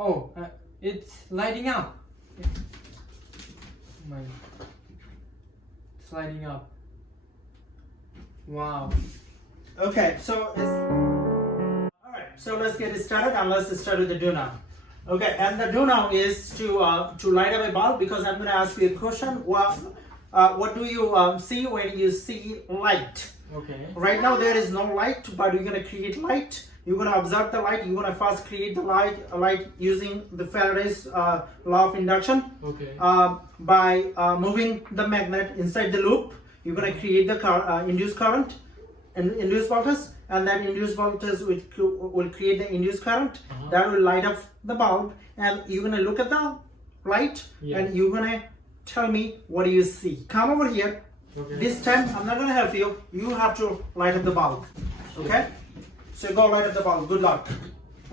Oh, it's lighting up. Oh my, it's lighting up. Wow. Okay, so alright, so let's get it started and let's start with the do now. Okay, and the do now is to light up a bulb, because I'm going to ask you a question. What do you see when you see light? Okay. Right now there is no light, but you're going to create light. You're going to observe the light. You're going to first create the light using the Faraday's law of induction. Okay. By moving the magnet inside the loop, you're going to create the induced current and induced voltage, and that induced voltage will create the induced current. That will light up the bulb, and you're going to look at the light, and you're going to tell me what do you see. Come over here. Okay. This time I'm not going to help you. You have to light up the bulb. Okay? So go light up the bulb. Good luck.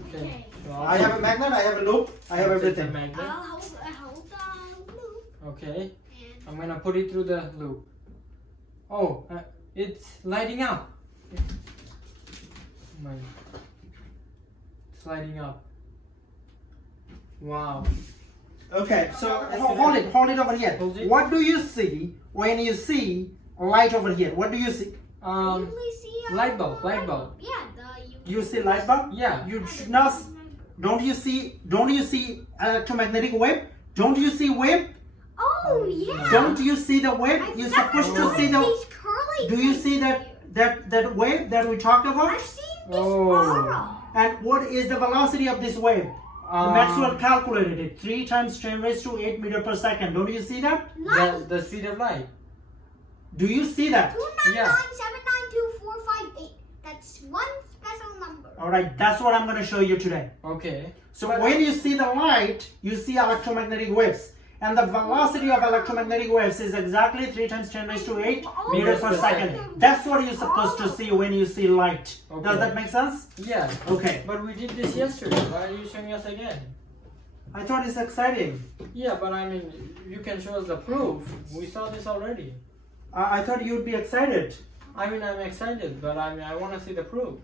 Okay. So I have a magnet, I have a loop, I have everything. Magnet. I'll hold the loop. Okay. I'm gonna put it through the loop. Oh, it's lighting up. Oh my, it's lighting up. Wow. Okay, so hold it over here. Hold it. What do you see when you see light over here? What do you see? Usually see Light bulb. Yeah, You see light bulb? Yeah. You should not. Don't you see electromagnetic wave? Don't you see wave? Oh yeah. Don't you see the wave? You're supposed to see the. These curly Do you see that wave that we talked about? I've seen this Oh. aura. And what is the velocity of this wave? Maxwell calculated it. 3 times 10 raised to 8 meter per second. Don't you see that? The speed of light. Do you see that? 299799245 That's one special number. Alright, that's what I'm going to show you today. Okay. So when you see the light, you see electromagnetic waves. And the velocity of electromagnetic waves is exactly 3 times 10 raised to 8 meters per second. That's what you're supposed to see when you see light. Okay. Does that make sense? Yeah. Okay. But we did this yesterday. Why are you showing us again? I thought it's exciting. Yeah, but I mean, you can show us the proof. We saw this already. I thought you'd be excited. I mean, I'm excited, but I want to see the proof.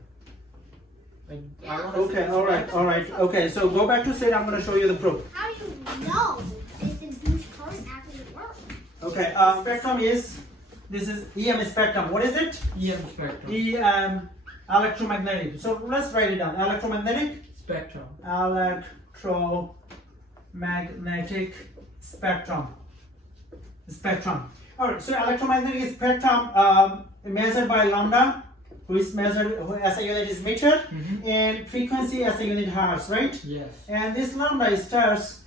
Like, I wanna see Okay, this alright. reaction. Okay, so go back to sit. I'm going to show you the proof. How do you know this induced current actually works? Okay, spectrum is, this is EM spectrum. What is it? EM spectrum. EM electromagnetic. So let's write it down. Electromagnetic. Spectrum. Electromagnetic spectrum. Alright, so electromagnetic spectrum measured by lambda, which measured as a unit is meter, and frequency as a unit hertz, right? Yes. And this lambda starts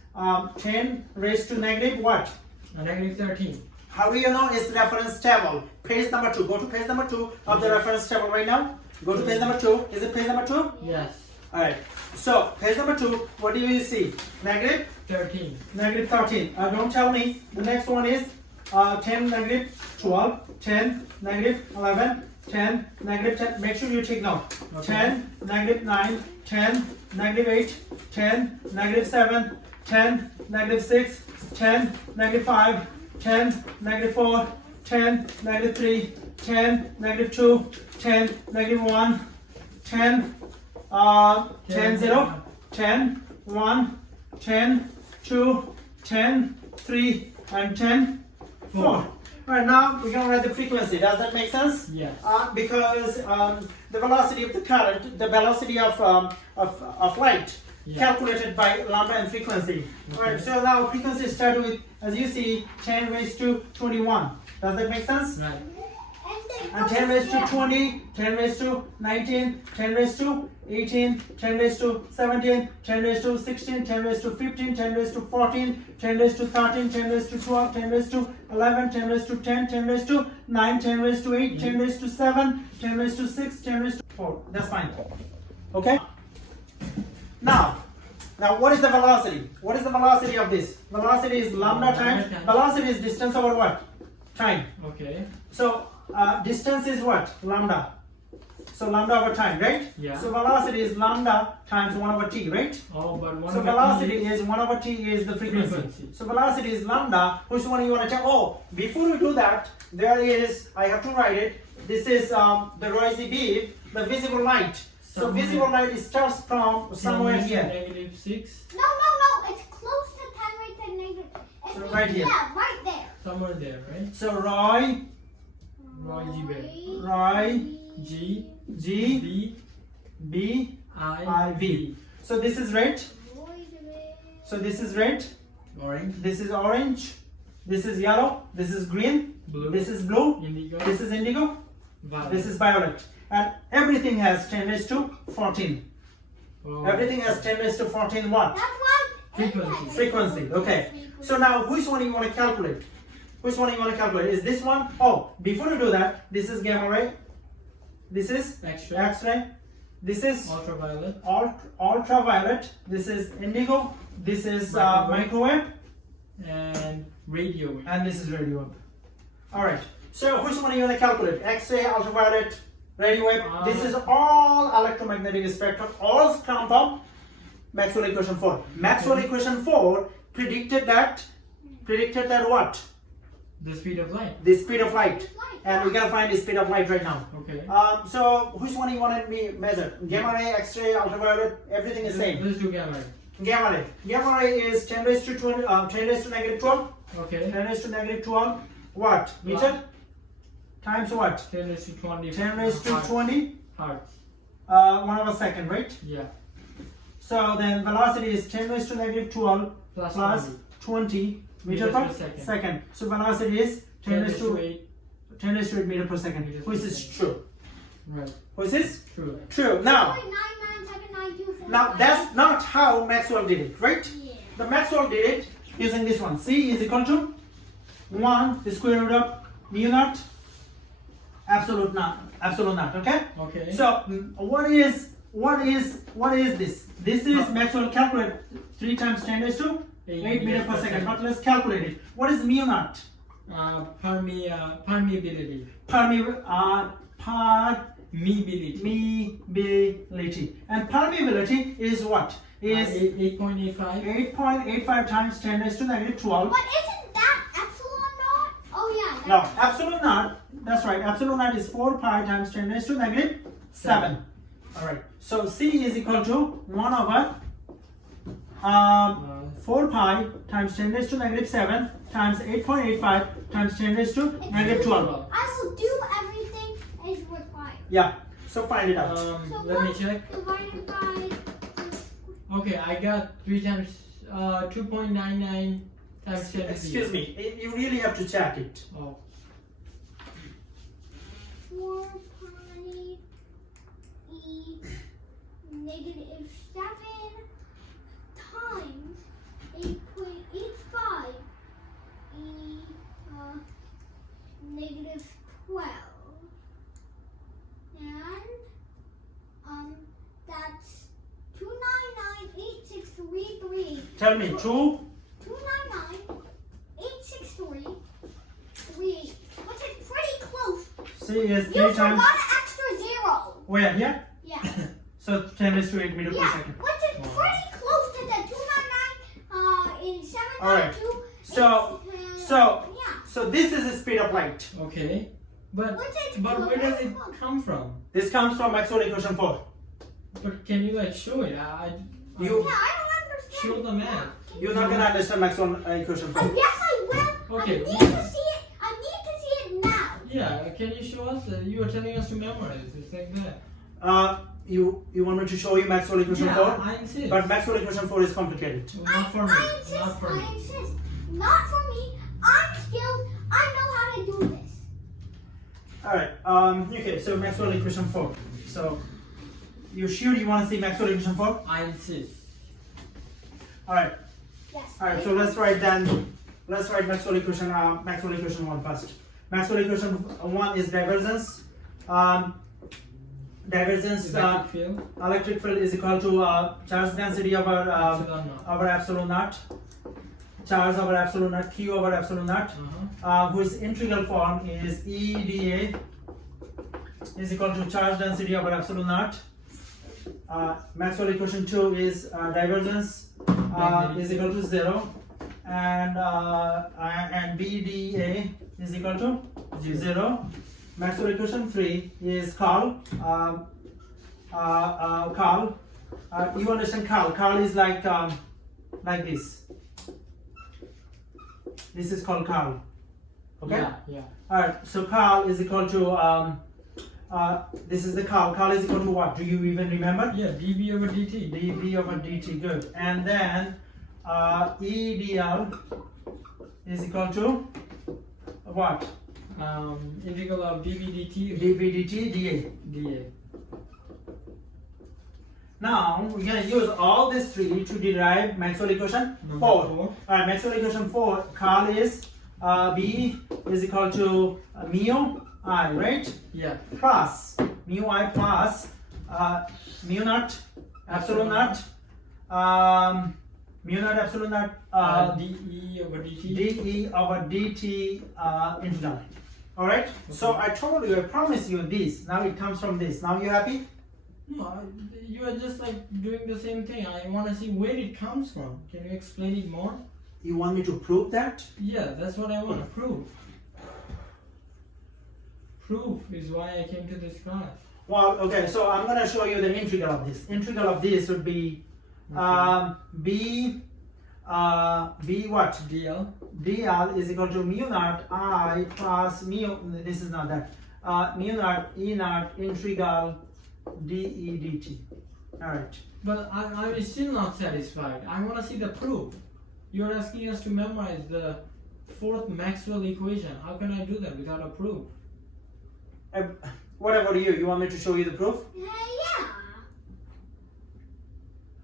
10 raised to negative what? Negative 13. How do you know it's reference table? Page number 2. Go to page number 2 of the reference table right now. Go to page number 2. Is it page number 2? Yes. Alright. So, page number 2, what do you see? Negative? 13. Negative 13. Don't tell me. The next one is 10, negative 12, 10, negative 11, 10, negative 10. Make sure you take note. Okay. 10, negative 9, 10, negative 8, 10, negative 7, 10, negative 6, 10, negative 5, 10, negative 4, 10, negative 3, 10, negative 2, 10, negative 1, 10, 10, 0, 10, 1, 10, 2, 10, 3, and 10, 4. Alright, now we're going to write the frequency. Does that make sense? Yes. Because the velocity of the current, the velocity of light, calculated by lambda and frequency. Okay. Alright, so now frequency starts with, as you see, 10 raised to 21. Does that make sense? Right. And 10 raised to 20, 10 raised to 19, 10 raised to 18, 10 raised to 17, 10 raised to 16, 10 raised to 15, 10 raised to 14, 10 raised to 13, 10 raised to 12, 10 raised to 11, 10 raised to 10, 10 raised to 9, 10 raised to 8, 10 raised to 7, 10 raised to 6, 10 raised to 4. That's fine. Okay? Now what is the velocity? What is the velocity of this? Velocity is lambda times. Velocity is distance over what? Time. Okay. So distance is what? Lambda. So lambda over time, right? Yeah. So velocity is lambda times 1 over t, right? Oh, but one So of the velocity keys- is 1 over t is the frequency. Frequency. So velocity is lambda. Which one you want to check? Oh, before we do that, there is, I have to write it. This is the Roissy beam, the visible light. So visible light starts from somewhere here. Negative 6. No. It's close to 10 raised to negative. It's So right here. Yeah, right there. Somewhere there, right? So Roy, Roy G. Bear. Roy, G. G, B. B, I. I, V. So this is red. So this is red. Orange. This is orange. This is yellow. This is green. Blue. This is blue. Indigo. This is indigo. Violet. This is violet. And everything has 10 raised to 14. Oh. Everything has 10 raised to 14 what? That's why. Frequency. Frequency. Okay. So now which one you want to calculate? Which one you want to calculate? Is this one? Oh, before you do that, this is gamma ray. This is X-ray. X-ray. This is Ultraviolet. ultraviolet. This is indigo. This is Microwave. microwave. And radio wave. And this is radio wave. Alright. So which one are you going to calculate? X-ray, ultraviolet, radio wave. This is all electromagnetic spectrum. All come from Maxwell equation 4. Maxwell equation 4 predicted that what? The speed of light. The speed of light. And we're gonna find the speed of light right now. Okay. So which one you want to measure? Gamma ray, X-ray, ultraviolet, everything is same. Let's do gamma ray. Gamma ray. Gamma ray is 10 raised to 20, 10 raised to negative 12. Okay. 10 raised to negative 12. What? Meter? Times what? 10 raised to 20. 10 raised to 20. Hertz. 1 over second, right? Yeah. So then velocity is 10 raised to negative 12 Plus plus 20 meter per second. So velocity is 10 raised to 8. 10 raised to 8 meter per second. Meters Which per is second. true. Right. Which is True. true. Now that's not how Maxwell did it, right? Yeah. The Maxwell did it using this one. C is equal to 1 the square root of mu naught absolute naught. Okay. Okay. So what is this? This is Maxwell calculate 3 times 10 raised to 8 meter per second. But let's calculate it. What is mu naught? Permeability. Permeability. And permeability is what? Is 8.85. 8.85 times 10 raised to negative 12. But isn't that epsilon naught? Oh yeah. No, absolute naught. That's right. Absolute naught is 4 pi times 10 raised to negative 7. All right. So C is equal to 1 over 4 pi times 10 raised to negative 7 times 8.85 times 10 raised to negative 12. I will do everything as required. Yeah. So find it out. So Let me what check. divided by Okay, I got 3 times 2.99 times 70. Excuse me. You really have to check it. Oh. 4 pi e negative 7 times 8.85 e negative 12. And that's 2998633. Tell me. 2. 2998633. Which is pretty close. C is 3 You times. forgot an extra zero. Where? Here? Yeah. So 10 raised to 8 meter per Yeah, second. which is pretty close to the 299 in 7.2. All right. So this is the speed of light. Okay. But Which is where does it close. come from? This comes from Maxwell equation 4. But can you like show it? Yeah, I don't understand. Show the math. You're not gonna understand Maxwell equation 4. Yes, I will. Okay. I need to see it. I need to see it now. Yeah, can you show us? You are telling us to memorize. It's like that. You want me to show you Maxwell equation 4? Yeah, I insist. But Maxwell equation 4 is complicated. Not for me. I insist. Not for I me. insist. Not for me. I'm skilled. I know how to do this. Alright, okay, so Maxwell equation 4. So, you sure you want to see Maxwell equation 4? I insist. Alright, Yes. so let's write Maxwell equation 1 first. Maxwell equation 1 is divergence. Electric field. Electric field is equal to charge density over Epsilon naught. over epsilon naught. Charge over epsilon naught, Q over epsilon naught. Whose integral form is EdA is equal to charge density over epsilon naught. Maxwell equation 2 is divergence is equal to 0, and BdA is equal to 0. Maxwell equation 3 is called Carl. You understand Carl? Carl is like this. This is called Carl. Okay. Yeah. All right. So Carl is equal to this is the Carl. Carl is equal to what? Do you even remember? Yeah, dv over dt. dv over dt. Good. And then E dl is equal to what? Integral of dv dt dv dt dA. dA. Now we're going to use all these three to derive Maxwell equation 4. Number 4. All right, Maxwell equation 4. Carl is B is equal to mu I, right? Yeah. Plus mu I plus mu naught epsilon naught mu naught epsilon naught dE over dt. dE over dt integral. All right. So I told you, I promised you this. Now it comes from this. Now you happy? No, you are just like doing the same thing. I want to see where it comes from. Can you explain it more? You want me to prove that? Yeah, that's what I want to prove. Proof is why I came to this class. Well, okay, so I'm going to show you the integral of this. Integral of this would be b what? dl. dl is equal to mu naught I plus mu, this is not that, mu naught E naught integral dE dt. Alright. But I'm still not satisfied. I want to see the proof. You're asking us to memorize the fourth Maxwell equation. How can I do that without a proof? What about you? You want me to show you the proof? Yeah.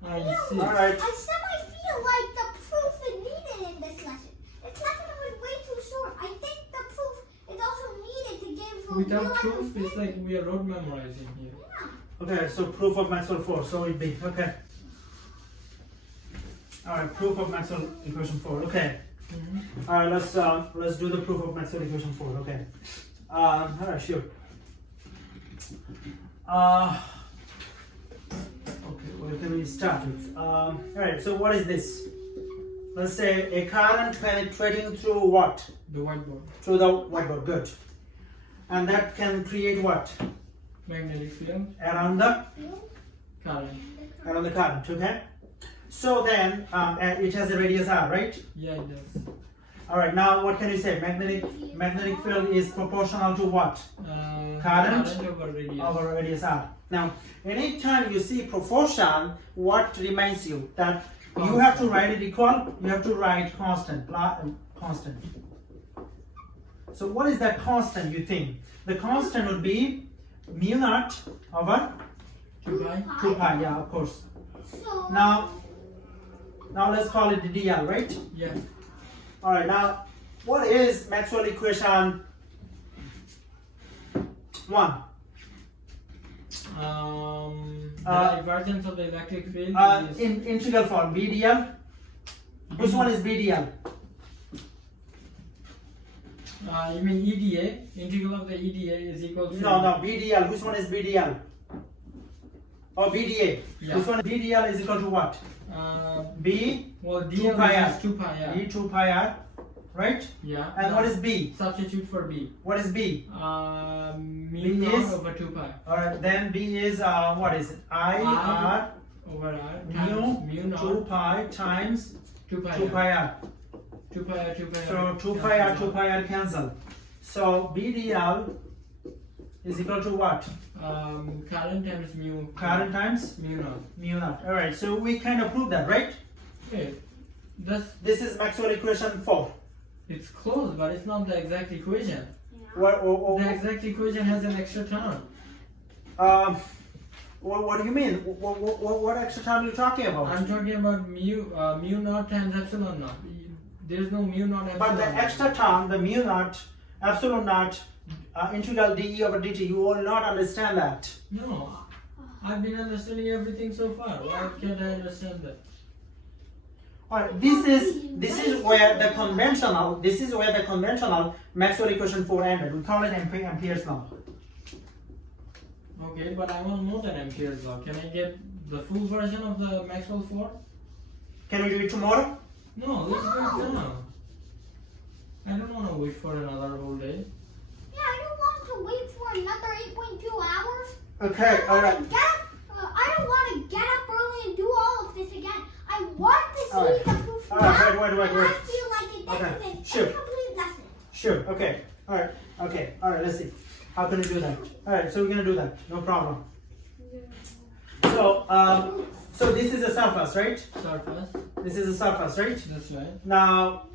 I insist. Alright. I feel like the proof is needed in this lesson. This lesson was way too short. I think the proof is also needed to give Without real proof, it's understanding. like we are road memorizing here. Okay, so proof of Maxwell 4, so it be, okay. Alright, proof of Maxwell equation 4, okay. Alright, let's do the proof of Maxwell equation 4, okay. Alright, sure. Okay, where can we start with? Alright, so what is this? Let's say a current penetrating through what? The whiteboard. Through the whiteboard, good. And that can create what? Magnetic field. Around the Current. current, okay? So then, it has a radius r, right? Yeah, it does. Alright, now what can you say? Magnetic field is proportional to what? Current over radius. Over radius r. Now, anytime you see proportion, what reminds you? That you have to write it equal, you have to write constant. Constant. So what is that constant you think? The constant would be mu naught over 2 pi. 2 pi, yeah, of course. So Now let's call it the dl, right? Yeah. Alright, now what is Maxwell equation 1? The divergence of the electric field is In integral form, b dl. Which one is b dl? you mean EDA? Integral of the EDA is equal to No, b dl. Which one is b dl? Or bda? Yeah. Which one? B dl is equal to what? B well 2 dl pi r. is 2 pi, yeah. B 2 pi r, right? Yeah. And what is b? Substitute for b. What is b? Mu B naught is- over 2 pi. Alright, then b is what is it? I r Over r mu times mu 2 naught pi times 2 pi 2 pi r. 2 pi r 2 pi r. So 2 pi r 2 pi r cancel. So b dl is equal to what? Current times mu. Current times Mu naught. mu naught. Alright, so we kind of proved that, right? Wait, that's This is Maxwell equation 4. it's close, but it's not the exact equation. The exact equation has an extra term. What do you mean? What extra term are you talking about? I'm talking about mu naught times epsilon naught. There's no mu naught epsilon. But the naught. extra term, the mu naught, epsilon naught, integral dE over dt, you will not understand that. No, I've been understanding everything so far. Why can't I understand that? Alright, this is where the conventional Maxwell equation 4 ended. We call it Ampere's law. Okay, but I want more than Ampere's law. Can I get the full version of the Maxwell 4? Can we do it tomorrow? No, let's do it now. I don't want to wait for another whole day. yeah, I don't want to wait for another 8.2 hours. Okay, alright. don't want to get up early and do all of this again. I want to see Alright. the proof Alright, now. wait. And I feel like it Okay, this is sure. an incomplete lesson. Sure. Okay. All right. Okay. All right. Let's see. How can we do that? All right. So we're gonna do that. No problem. So this is a surface, right? Surface. This is a surface, right? That's right. Now,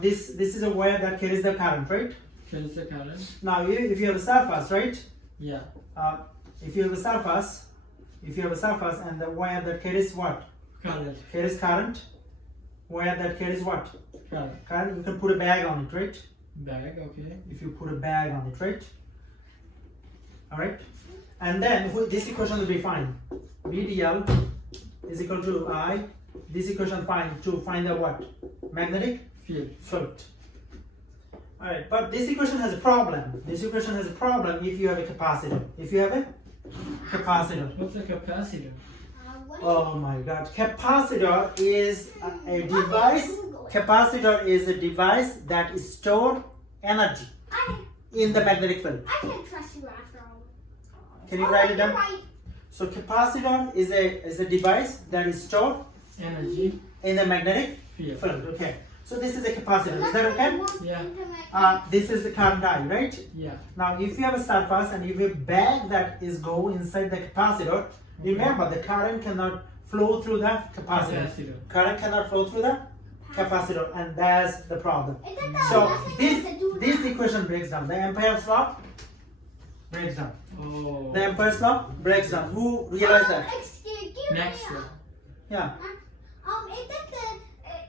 this is a wire that carries the current, right? Carries the current. Now, if you have a surface, right? Yeah. If you have a surface, and the wire that carries what? Current. Carries current. Wire that carries what? Current. Current. You can put a bag on it, right? Bag. Okay. If you put a bag on it, right? All right. And then this equation will be fine. VDL is equal to I. This equation fine to find the what? Magnetic field. All right. But this equation has a problem. This equation has a problem if you have a capacitor. If you have a capacitor. What's a capacitor? What Oh my God. Capacitor is a device. Capacitor is a device that store energy in the magnetic field. I can trust you after all. Can you write it down? You're right. So capacitor is a device that is stored Energy. in the magnetic Field. field. Okay. So this is a capacitor. Is that okay? Yeah. This is the current I, right? Yeah. Now, if you have a surface and if you have a bag that is go inside the capacitor, remember the current cannot flow through the capacitor. Current cannot flow through the capacitor, and that's the problem. So this equation breaks down. The Ampere's law breaks down. Oh. The Ampere's law breaks down. Who realized that? Maxwell. Yeah.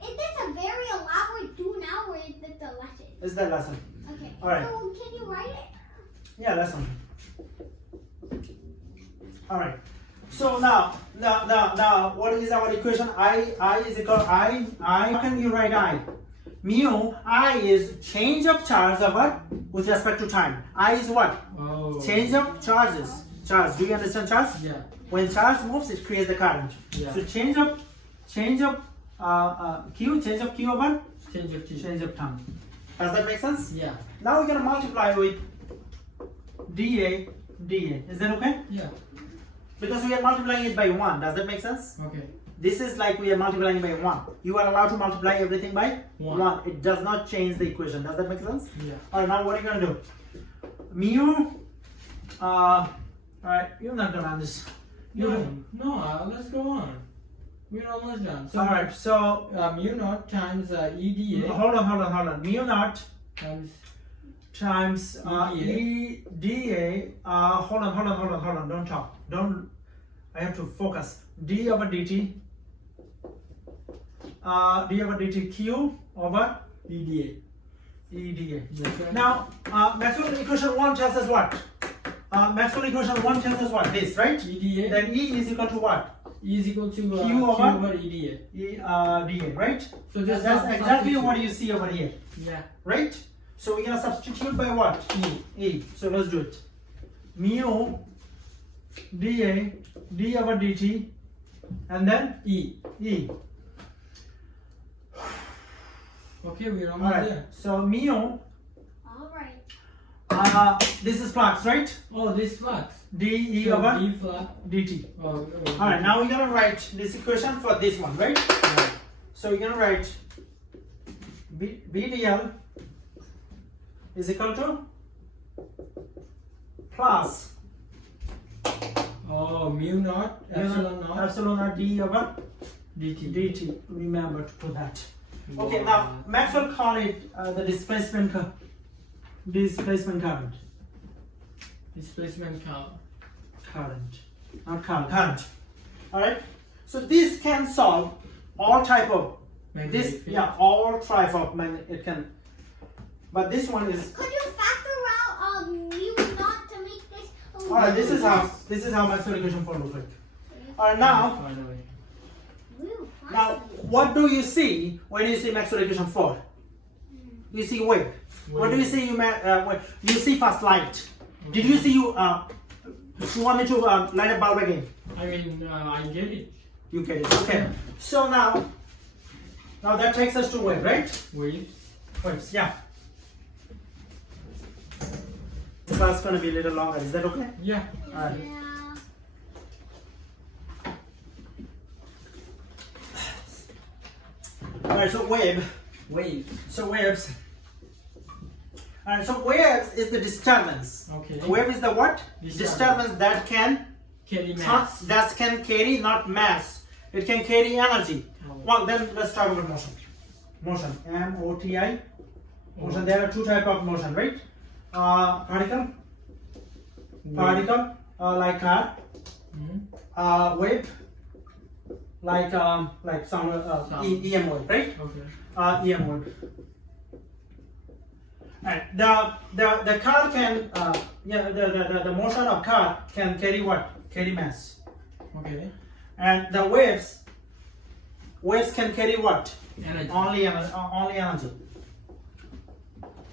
Is this a very elaborate do now, or is this the lesson? Is that lesson? Okay. All right. So can you write it? Yeah, lesson. All right. So now, what is our equation? I is equal I. How can you write I? Mu I is change of charge over with respect to time. I is what? Oh. Change of charges. Charge. Do you understand charge? Yeah. When charge moves, it creates the current. Yeah. So change of Q over Change of T. change of time. Does that make sense? Yeah. Now we're gonna multiply with dA. Is that okay? Yeah. Because we are multiplying it by 1. Does that make sense? Okay. This is like we are multiplying by 1. You are allowed to multiply everything by 1. 1. It does not change the equation. Does that make sense? Yeah. Alright, now what are you going to do? Mu, alright, you're not going to understand. No, let's go on. We're almost done. So, Alright, so, mu naught times EDA hold on. Mu naught times times EDA, hold on, don't talk. I have to focus. D over dt Q over EDA. EDA. That's right. Now, Maxwell equation 1 tells us what? Maxwell equation 1 tells us what? This, right? EDA. Then E is equal to what? E is equal to Q over EDA. DA, right? So just that's exactly substitute. what you see over here, Yeah. right? So we're gonna substitute by what? E. So let's do it. Mu dA d over dt, and then E. Okay, we're All almost right. there. So mu, Alright. this is flux, right? Oh, this flux. dE So over D flux. dt. Oh, All right. Now we're gonna write this equation for this one, right? Yeah. So we're gonna write BDL is equal to plus Oh, mu naught, epsilon naught, epsilon naught d over dt. Remember to put that. Okay. Wow. Now Maxwell called it the displacement current. Displacement count. Current. All right. So this can solve all type of Magnetic this. field. Yeah, all type of it can. But this one is. Could you factor out mu naught to make this? All right. This is how Maxwell equation 4 looks like. All right. Now. Finally. Now, what do you see when you see Maxwell equation 4? You see wave. What do you see? You see first light. Did you see you want me to light a bulb again? I mean, I get it. You get it. Okay. So now that takes us to wave, right? Waves. Waves. Yeah. The class is going to be a little longer. Is that okay? Yeah. All right. Yeah. Alright, so wave. Wave. So waves. Alright, so waves is the disturbance. Okay. Wave is the what? Disturbance that can Carry mass. that can carry, not mass. It can carry energy. Oh. Well, then let's talk about motion. Motion. M-O-T-I. Motion. There are two types of motion, right? Particle. Particle, like car. Wave, like sound, EM wave, right? Okay. EM wave. Right. The car can, the motion of car can carry what? Carry mass. Okay. And the waves can carry what? Energy. Only energy.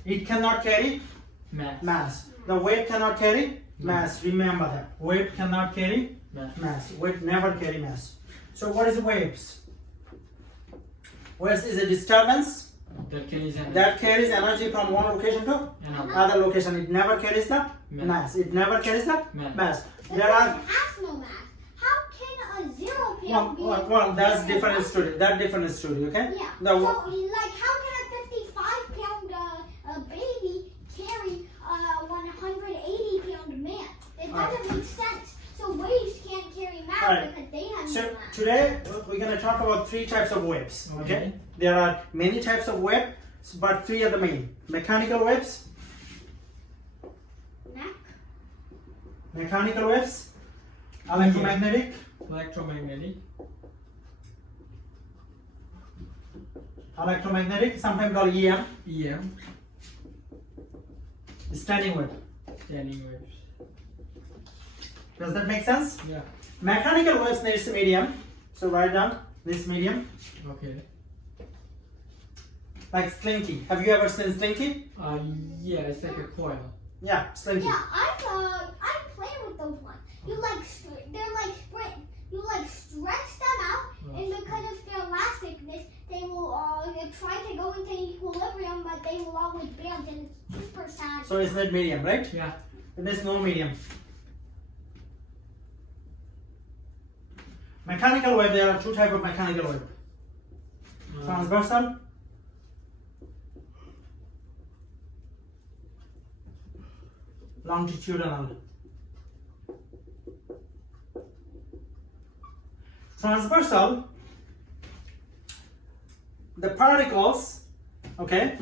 It cannot carry Mass. mass. The wave cannot carry mass. Remember that. Wave cannot carry Mass. mass. Wave never carry mass. So what is waves? Waves is a disturbance That carries energy. that carries energy from one location to Another. other location. It never carries the mass. It never carries the mass. There are has no mass. How can a 0 pound be? well, that's different story. That different story. Okay. Yeah. The, So, like, how can a 55-pound baby carry a 180-pound man? It doesn't make sense. So waves can't carry mass Alright. because they have So no mass. today we're going to talk about three types of waves. Okay. There are many types of waves, but three are the main: mechanical waves, electromagnetic, Electromagnetic. sometimes called EM, EM. standing wave. Standing waves. Does that make sense? Yeah. Mechanical waves needs medium. So write down this medium, Okay. like slinky. Have you ever seen slinky? Yeah, it's like a coil. Yeah, slinky. Yeah, I play with those ones. You like they're like sprint. You like stretch them out, and because of their elasticness, they will try to go into equilibrium, but they will always bounce, and it's super sad. So it's not medium, right? Yeah. It is no medium. Mechanical wave, there are two types of mechanical wave. Transversal, longitudinal. Transversal, the particles, okay,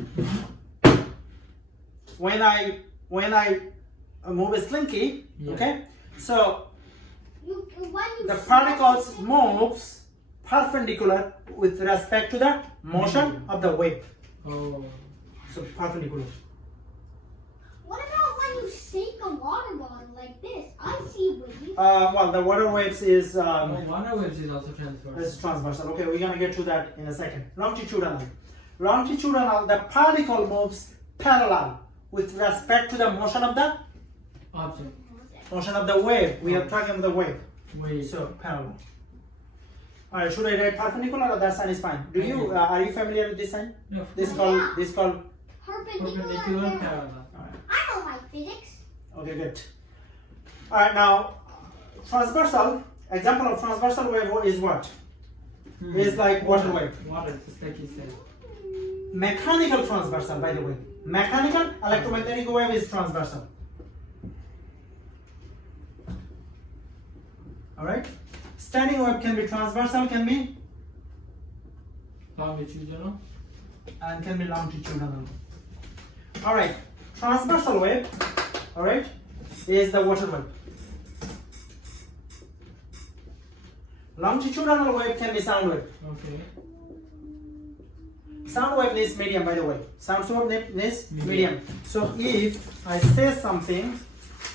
when I move a slinky, Yeah. okay, so When you the stretch particles it- moves perpendicular with respect to the motion of the wave. Oh. So perpendicular. What about when you shake a water bottle like this? I see waves. Well, the water waves is Water waves is also transversal. is transversal. Okay, we're gonna get to that in a second. Longitudinal. Longitudinal, the particle moves parallel with respect to the motion of the Object. wave. We are talking about the wave. Wave. So parallel. Alright, should I write perpendicular or that sign is fine? Do you are you familiar with this sign? Yeah. This Yeah. called. Perpendicular. Perpendicular and parallel. I know my physics. Okay, good. Alright, now transversal. Example of transversal wave is what? Is like water wave. Water, just like you said. Mechanical transversal, by the way. Mechanical electromagnetic wave is transversal. Alright? Standing wave can be transversal, can be, Longitudinal. and can be longitudinal. Alright, transversal wave, alright, is the water wave. Longitudinal wave can be sound wave. Okay. Sound wave needs medium, by the way. Sound wave needs Medium. medium. So if I say something,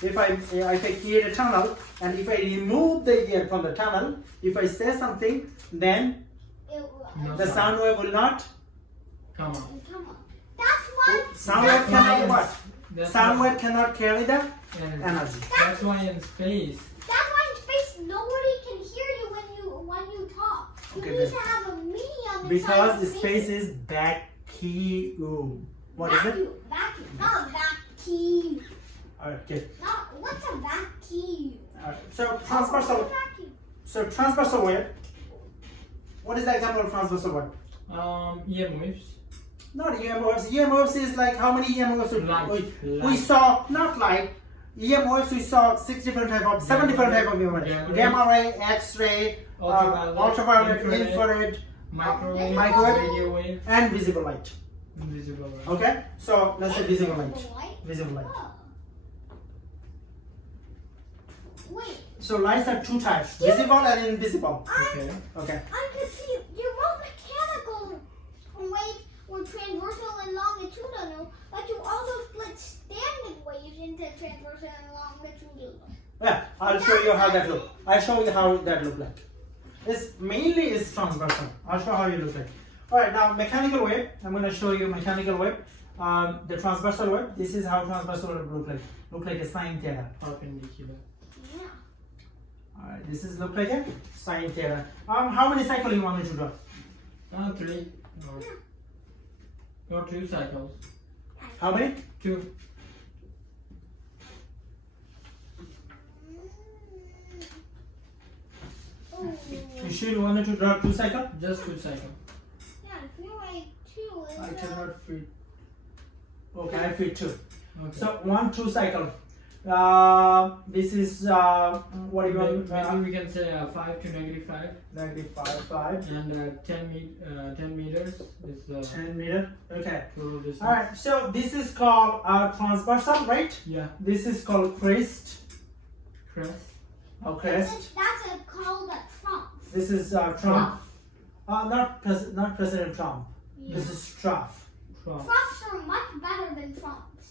if I create a tunnel, and if I remove the ear from the tunnel, if I say something, then No the sound wave will not. Come on. Come on. That's why. Sound wave cannot what? That's Sound why- wave cannot carry the and energy. That's why in space. That's why in space nobody can hear you when you talk. You Okay, need good. to have a medium. Because inside space is vacuum. What is it? vacuum. Vacuum. Not vacuum. Alright, okay. Not what's a vacuum? Alright. So What's a transversal. vacuum? So transversal wave. What is the example of transversal wave? EM waves. Not EM waves. EM waves is like how many EM waves we saw? Not light. EM waves we saw 7 different type of EM waves. Gamma ray, X-ray, ultraviolet, infrared, microwave, radio wave, and visible light. invisible light. Okay, so let's say visible light. Visible light. Oh. Wait, So lights are two types: visible and invisible. Okay. Okay. I'm confused. You wrote mechanical waves were transversal and longitudinal, but you also split standing waves into transversal and longitudinal. Yeah, I'll show you how that look. I'll show you how that look like. It's mainly is transversal. I'll show how you look like. All right, now mechanical wave. I'm going to show you mechanical wave. The transversal wave. This is how transversal wave look like. Look like a sine theta. Perpendicular. Yeah. All right, this is look like a sine theta. How many cycles you want me to draw? 3 or 2 cycles. How many? 2. Oh. You sure you want me to draw 2 cycles? Just 2 cycles. Yeah, I feel like 2 is I cannot fit. Okay, I fit 2. Okay. So 1, 2 cycle. This is what do you want? Maybe we can say 5 to -5. -5. And 10 meters is the 10 meter. Okay. total distance. All right. So this is called transversal, right? Yeah. This is called crest. Crest. Oh, crest. That's called a trump. This is Trump. Not President Trump. Yeah. This is trough. Trough. Troughs are much better than trumps.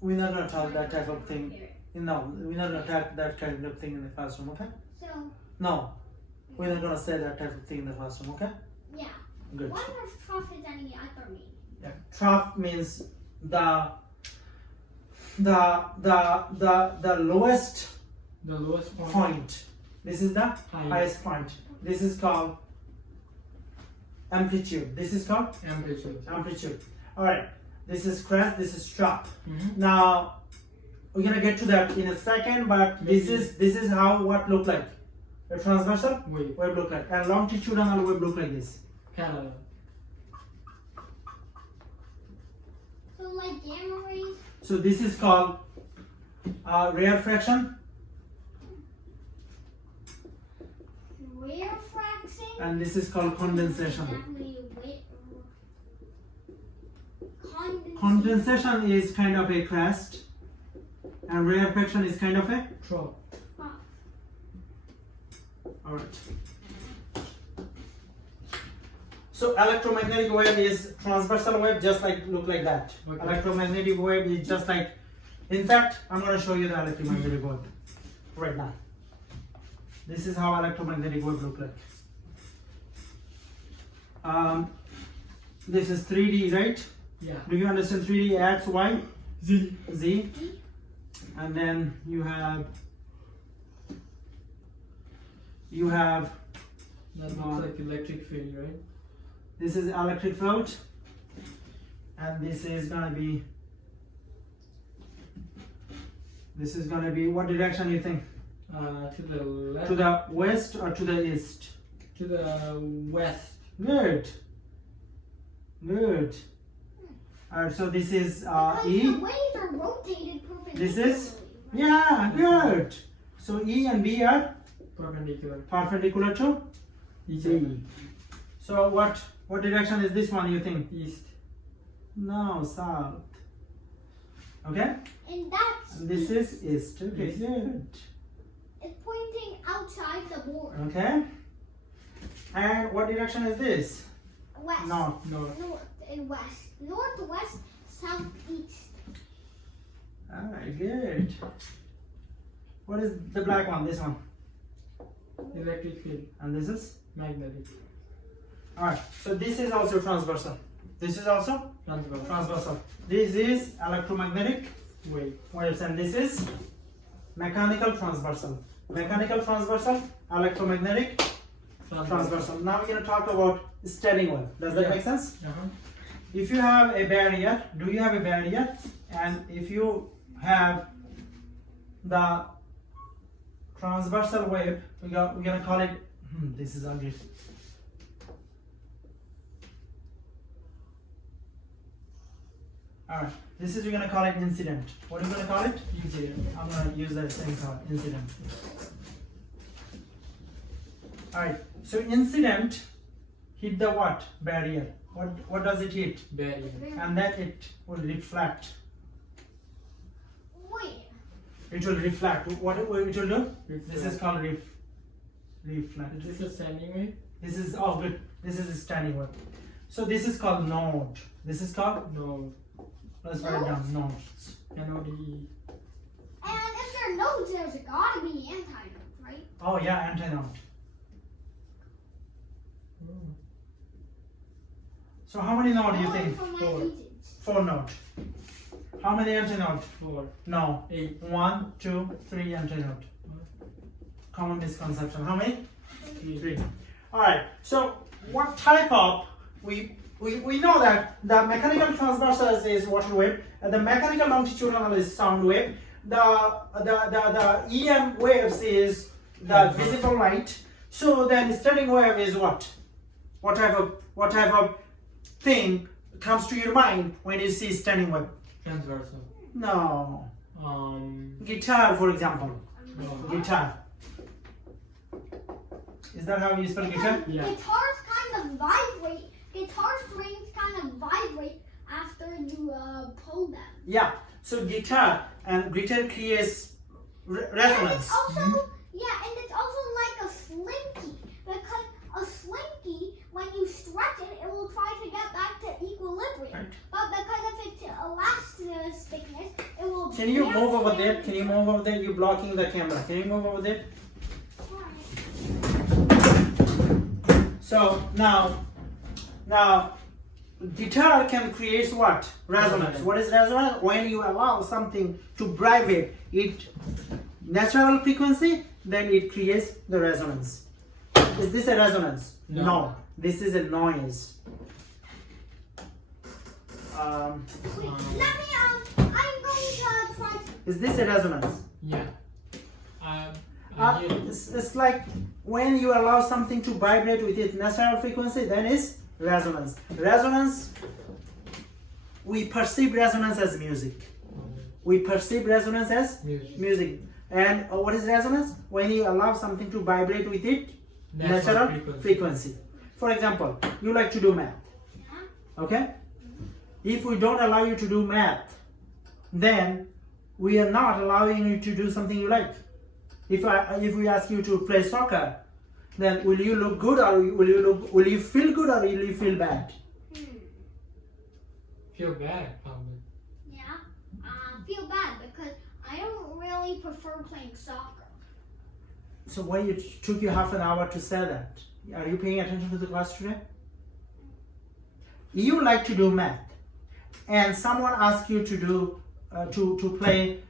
We're not gonna talk that type of thing. No, we're not gonna talk that kind of thing in the classroom. Okay? So, No, we're not gonna say that type of thing in the classroom. Okay? yeah. Good. What does trough is any other meaning? Yeah. Trough means the lowest The lowest point. point. This is the highest point. This is called amplitude. This is called Amplitude. amplitude. All right. This is crest. This is trough. Mhm. Now we're gonna get to that in a second, but this is how what look like. A transversal Wave. wave look like, and longitudinal wave look like this. Parallel. So, like gamma rays? So this is called refraction, Refraction? and this is called condensation. Condensation is kind of a crest, and refraction is kind of a. Trough. All right. So electromagnetic wave is transversal wave, just like look like that. Okay. Electromagnetic wave is just like. In fact, I'm going to show you the electromagnetic wave right now. This is how electromagnetic wave look like. This is 3D, right? Yeah. Do you understand 3D? X, Y, Z. Z, and then you have That looks like electric field, right? this is electric field, and this is gonna be what direction you think? To the left. To the west or to the east? To the west. Good. Good. Alright, so this is Because E. the waves are rotated perpendicularly. This is yeah, good. So E and B are Perpendicular. perpendicular to Each D. other. So what direction is this one you think? East. No, south. Okay? And that's And this is east. Okay, good. it's pointing outside the board. Okay. And what direction is this? West. North. North. North and west. Northwest, southeast. Alright, good. What is the black one? This one. Electric field. And this is? Magnetic. Alright, so this is also transversal. This is also Transversal. transversal. This is electromagnetic Wave. waves, and this is mechanical transversal. Mechanical transversal, electromagnetic transversal. Now we're going to talk about steering wave. Does that Yeah. make sense? Uh-huh. If you have a barrier, do you have a barrier? And if you have the transversal wave, we're gonna call it. This is ugly. All right. This is, we're gonna call it incident. What are you gonna call it? Incident. I'm gonna use that same call, incident. All right. So incident hit the what? Barrier. What does it hit? Barrier. And then it will reflect. Wait. It will reflect. What it will do? Reflect. This is called reflect. Is this a standing wave? This is, oh good. This is a standing wave. So this is called node. This is called, No. let's write it down, nodes. NODE. And if there are nodes, there's gotta be antinodes, right? Oh yeah, antinode. So how many nodes do you Only think? for my Four. digits. 4 nodes. How many antinode? 4. No. 8. 1, 2, 3 antinode. Common misconception. How many? 3. Alright, so what type of, we know that the mechanical transversal is water wave, the mechanical longitudinal is sound wave, the EM waves is the visible light. So then standing wave is what? What type of thing comes to your mind when you see standing wave? Transversal. No. Um. Guitar, for example. No. Guitar. Is that how you spell guitar? Yeah. Guitars kind of vibrate. Guitar strings kind of vibrate after you pull them. Yeah. So guitar creates And resonance. it's also and it's also like a slinky, because a slinky, when you stretch it, it will try to get back to equilibrium. Right. But because of its elasticness, it will. Can you move over there? bounce Can you move over there? You're blocking the camera. Can you move over there? So now, guitar can create what? Resonance. What is resonance? When you allow something to vibrate, it natural frequency, then it creates the resonance. Is this a resonance? No. This is a noise. Wait, let me I'm going to try. Is this a resonance? Yeah. I hear it. It's like when you allow something to vibrate with its natural frequency, then it's resonance. Resonance, we perceive resonance as music. We perceive resonance as Music. And what is resonance? When you allow something to vibrate with its natural frequency. For example, you like to do math. Okay? If we don't allow you to do math, then we are not allowing you to do something you like. If we ask you to play soccer, then will you look good or will you feel good or will you feel bad? Feel bad, probably. Yeah, feel bad because I don't really prefer playing soccer. So why it took you half an hour to say that? Are you paying attention to the class today? You like to do math, and someone asks you to do to play,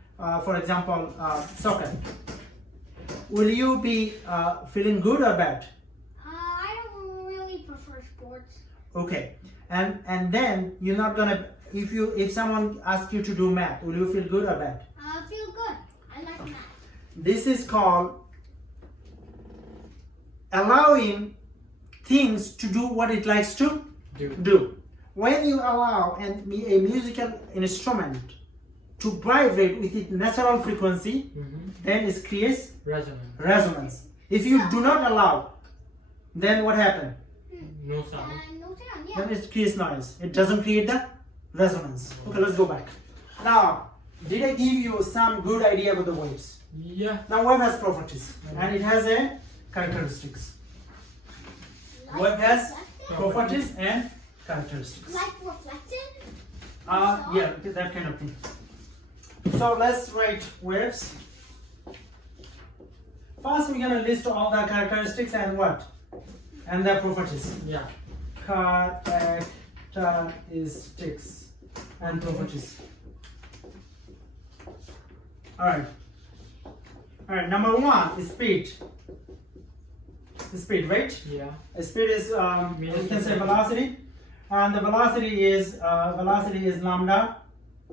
for example, soccer. Will you be feeling good or bad? I don't really prefer sports. Okay, and then you're not gonna, if someone asks you to do math, will you feel good or bad? I feel good. I like math. This is called allowing things to do what it likes to do. When you allow a musical instrument to vibrate with its natural frequency, then it creates resonance. If you do not allow, then what happens? No sound. No sound, yeah. Then it creates noise. It doesn't create the resonance. Okay, let's go back. Now, did I give you some good idea about the waves? Yeah. Now, wave has properties and it has a characteristics. Wave has properties and characteristics. Like reflection? Yeah, that kind of thing. So let's write waves. First, we're gonna list all the characteristics and what? And their properties. Yeah. Characteristics and properties. Alright. Alright, number 1 is speed. Speed, right? Yeah. Speed is we can say velocity, and the velocity is lambda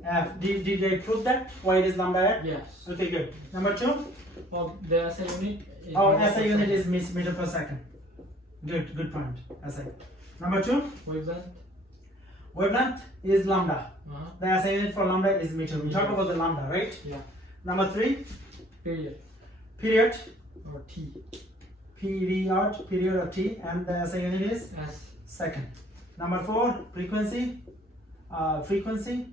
f. Did I prove that? Why it is lambda f? Yes. Okay, good. Number 2. Oh, the SI unit is SI unit is meter per second. Good point. SI. Number 2. Wavelength. Wavelength is lambda. Uh-huh. The SI unit for lambda is meter. We talked about the lambda, right? Yeah. Number 3, Period. period. Or T. Period or T, and the SI unit is S. second. Number 4, frequency. Frequency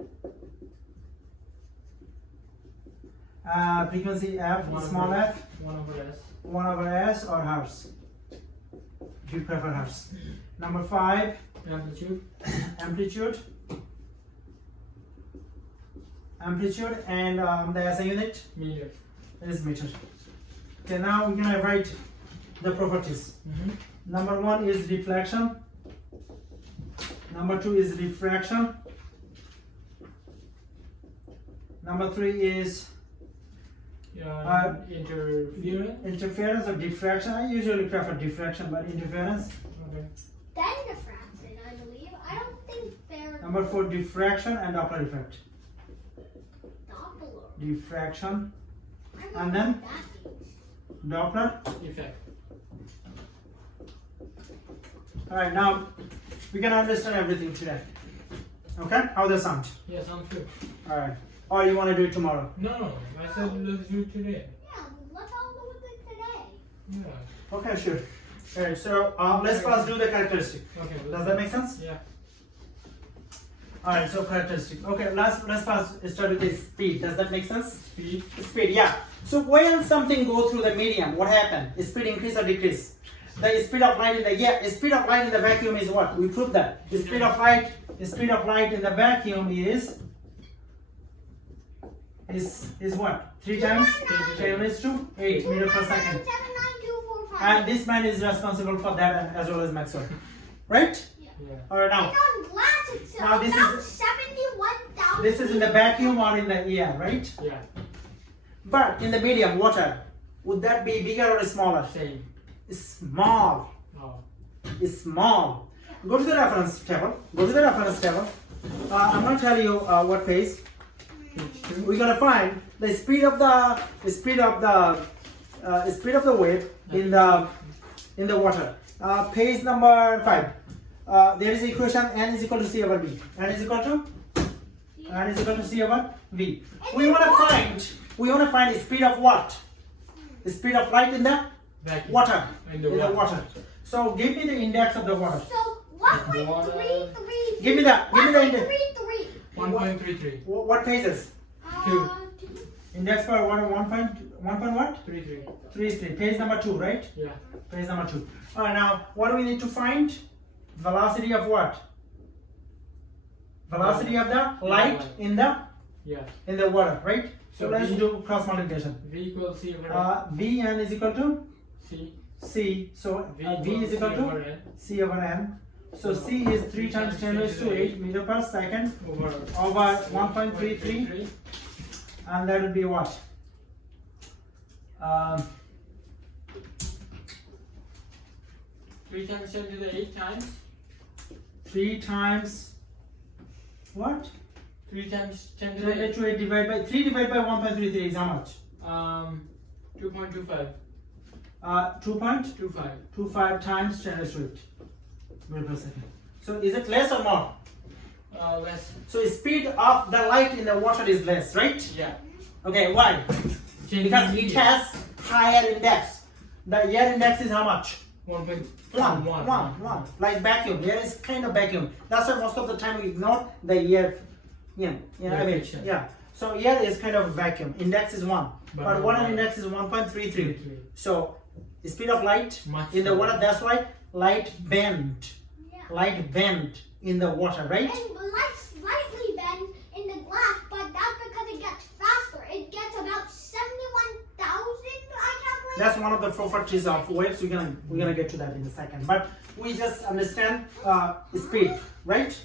F, small f, 1 over S. 1 over S or hertz. If you prefer hertz. Number 5, Amplitude. amplitude. Amplitude and the SI unit Meter. is meter. Okay, now we're gonna write the properties. Number 1 is deflection. Number 2 is refraction. Number 3 is Interference. interference or diffraction. I usually prefer diffraction, but interference. Okay. Then diffraction, I believe. I don't think they're Number 4, diffraction and Doppler effect. Doppler. Diffraction, I don't and know then what that means. Doppler. Effect. Alright, now we can understand everything today. Okay? How does that sound? Yeah, sounds good. Alright. Or you want to do it tomorrow? No, I said let's do it today. Yeah, let's all do it today. Yeah. Okay, sure. Alright, so let's first do the characteristic. Okay. Does that make sense? Yeah. Alright, so characteristic. Okay, let's first start with the speed. Does that make sense? Speed. Speed, yeah. So when something goes through the medium, what happens? Speed increase or decrease? The speed of light in the speed of light in the vacuum is what? We proved that. The speed of light in the vacuum is what? 3 times 10 raised to 8 meter per second. 79245. And this man is responsible for that as well as Maxwell. Right? Yeah. Alright, now And on glass it's Now this about is- 71,000. this is in the vacuum or in the air, right? Yeah. But in the medium, water, would that be bigger or smaller? Same. Small. Oh. Is small. Go to the reference table. I'm going to tell you what page. We're going to find the speed of the wave in the water. Page number 5. There is equation n is equal to c over v. N is equal to c over v. We want to find the speed of what? The speed of light in the Vacuum. water. In the water. So give me the index of the water. So 1.33. Give me the index. 1.33. 1.33. What pages? Two. Index for water 1 point what? 33. 3 page number 2, right? Yeah. Page number 2. Alright, now what do we need to find? Velocity of what? Velocity of the light in the water, right? So So let's V- do cross multiplication. V equals C over N. Vn is equal to C. C. So V V is equal C to over N. C over n. So C is 3 times 10 raised to 8 meter per second Over over 1.33, and that would be what? 3 times 10 to the 8 times. 3 times what? 3 times 10 to 8 the 8. to 8 divided by 3 divided by 1.33 is how much? 2.25. 2.25 25. times 10 raised to 8 meter per second. So is it less or more? Less. So speed of the light in the water is less, right? Yeah. Okay, why? Because it has higher index. The air index is how much? 1. Like vacuum. Air is kind of vacuum. That's why most of the time we ignore the air. Refraction. Yeah. So air is kind of vacuum. Index is 1. But water index is 1.33. So the speed of light Much in the slower. water, that's why light bend. Yeah. Light bend in the water, right? And light slightly bends in the glass, but that's because it gets faster. It gets about 71,000, I calculate. That's one of the properties of waves. We're gonna get to that in a second. But we just understand speed, right?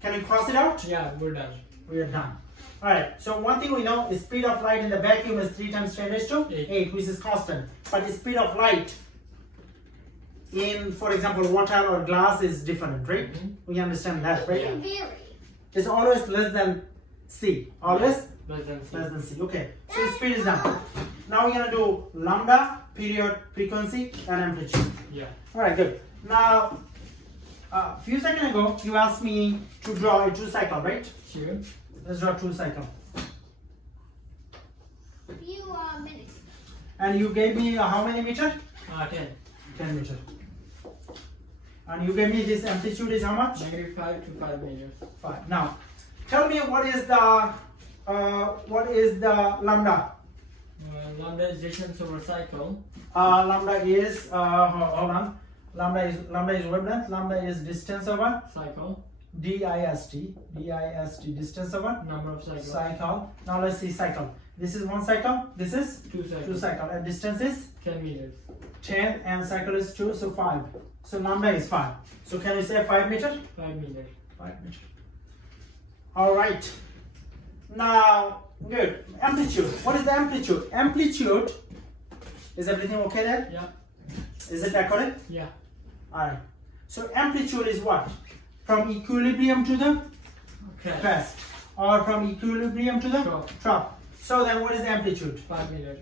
Can we cross it out? Yeah, we're done. We are done. Alright, so one thing we know is speed of light in the vacuum is 3 times 10 raised to 8, which is constant. But the speed of light in, for example, water or glass is different, right? We understand that, It right? can vary. It's always less than C. Always Less than C. less than C. Okay, so speed is done. Now we're gonna do lambda, period, frequency, and amplitude. Yeah. Alright, good. Now Few seconds ago, you asked me to draw a true cycle, right? Sure. Let's draw a true cycle. Few minutes. And you gave me how many meter? 10. 10 meter. And you gave me this amplitude is how much? -5 to 5 meters. 5. Now, tell me what is the lambda? Lambda is distance over cycle. Lambda is hold on. Lambda is wavelength. Lambda is distance over Cycle. dist distance over Number of cycles. cycle. Now let's see cycle. This is one cycle. This is 2 cycles. two cycle. And distance is 10 meters. 10 and cycle is 2, so 5. So lambda is 5. So can you say 5 meter? 5 meters. 5 meter. All right. Now, good. Amplitude. What is the amplitude? Amplitude. Is everything okay there? Yeah. Is it accurate? Yeah. All right. So amplitude is what? From equilibrium to the Okay. crest, or from equilibrium to the Trough. trough. So then, what is the amplitude? 5 meters.